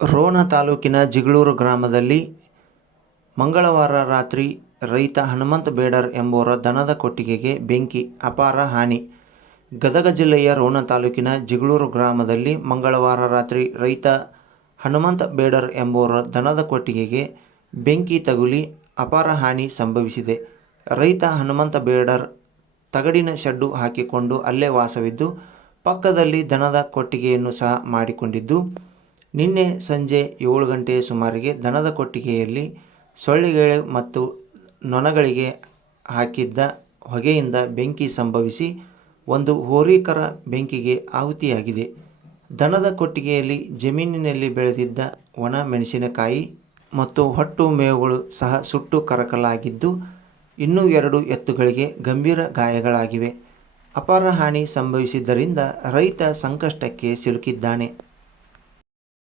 ರೋಣ ತಾಲೂಕಿನ ಜಿಗಳೂರು ಗ್ರಾಮದಲ್ಲಿ ಮಂಗಳವಾರ ರಾತ್ರಿ ರೈತ ಹನುಮಂತ ಬೇಡರ್ ಎಂಬುವರ ದನದ ಕೊಟ್ಟಿಗೆಗೆ ಬೆಂಕಿ, ಅಪಾರ ಹಾನಿ. ಗದಗ ಜಿಲ್ಲೆಯ ರೋಣ ತಾಲೂಕಿನ ಜಿಗಳೂರು ಗ್ರಾಮದಲ್ಲಿ ಮಂಗಳವಾರ ರಾತ್ರಿ ರೈತ ಹನುಮಂತ ಬೇಡರ್ ಎಂಬುವರ ದನದ ಕೊಟ್ಟಿಗೆಗೆ ಬೆಂಕಿ ತಗುಲಿ ಅಪಾರ ಹಾನಿ ಸಂಭವಿಸಿದೆ. ರೈತ ಹನುಮಂತ ಬೇಡರ್ ತಗಡಿನ ಶೆಡ್ಡು ಹಾಕಿಕೊಂಡು ಅಲ್ಲೇ ವಾಸವಿದ್ದು, ಪಕ್ಕದಲ್ಲಿ ದನದ ಕೊಟ್ಟಿಗೆಯನ್ನು ಸಹ ಮಾಡಿಕೊಂಡಿದ್ದು, ನಿನ್ನೆ ಸಂಜೆ 7 ಗಂಟೆಯ ಸುಮಾರಿಗೆ ದನದ ಕೊಟ್ಟಿಗೆಯಲ್ಲಿ ಸೊಳ್ಳೆಗಳು ಮತ್ತು ನೊಣಗಳಿಗೆ ಹಾಕಿದ್ದ ಹೊಗೆಯಿಂದ ಬೆಂಕಿ ಸಂಭವಿಸಿ ಒಂದು ಹೋರಿಕರ ಬೆಂಕಿಗೆ ಆಹುತಿಯಾಗಿದೆ. ದನದ ಕೊಟ್ಟಿಗೆಯಲ್ಲಿ ಜಮೀನಿನಲ್ಲಿ ಬೆಳೆದಿದ್ದ ಒಣ ಮೆಣಸಿನಕಾಯಿ ಮತ್ತು ಹೊಟ್ಟು ಮೇವುಗಳು ಸಹ ಸುಟ್ಟು ಕರಕಲಾಗಿದ್ದು, ಇನ್ನೂ 2 ಎತ್ತುಗಳಿಗೆ ಗಂಭೀರ ಗಾಯಗಳಾಗಿವೆ. ಅಪಾರ ಹಾನಿ ಸಂಭವಿಸಿದ್ದರಿಂದ ರೈತ ಸಂಕಷ್ಟಕ್ಕೆ ಸಿಲುಕಿದ್ದಾನೆ.